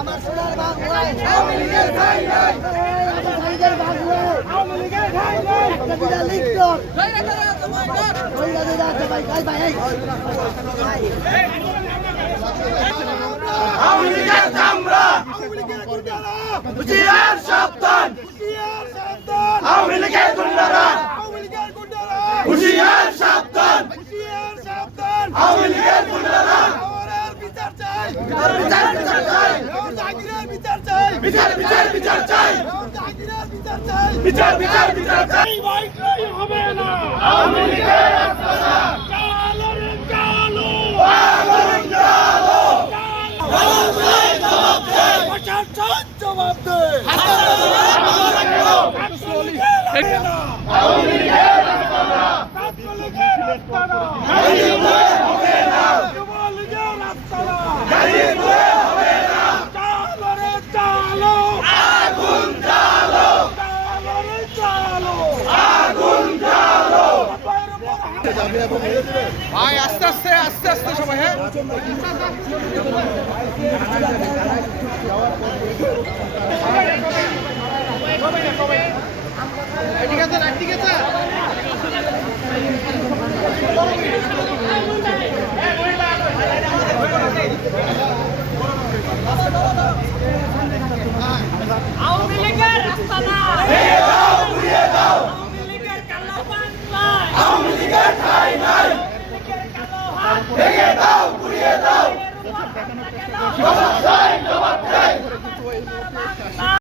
আমার সোনার বাংলায় আওয়ামী লীগের ঠাঁই নাই, আমার ভাইদের বাংলায় আওয়ামী লীগের ঠাঁই নাই। একটা বিড়াল লিখত আওয়ামী লীগের চামড়া, হুঁশিয়ার সাবধান, আওয়ামী লীগের গুন্ডারা, হুঁশিয়ার সাবধান, আওয়ামী লীগের গুন্ডারা, বিচার চাই, বিচার বিচার বিচার চাই, বিচার বিচার বিচার চাই। হবে না আওয়ামী লীগের আস্তানা, কালো রে কালো, কালো রে কালো, জবাব দে, প্রশাসন জবাব দে, আওয়ামী লীগের আস্তানা, ছাত্রলীগের আস্তানা, হবে না যুবলীগের আস্তানা, হবে না, কালো রে কালো, আগুন জ্বালো, কালো রে কালো, আগুন জ্বালো। ভাই আস্তে আস্তে আস্তে আস্তে সবাই। হ্যাঁ ঠিক আছে ঠিক আছে।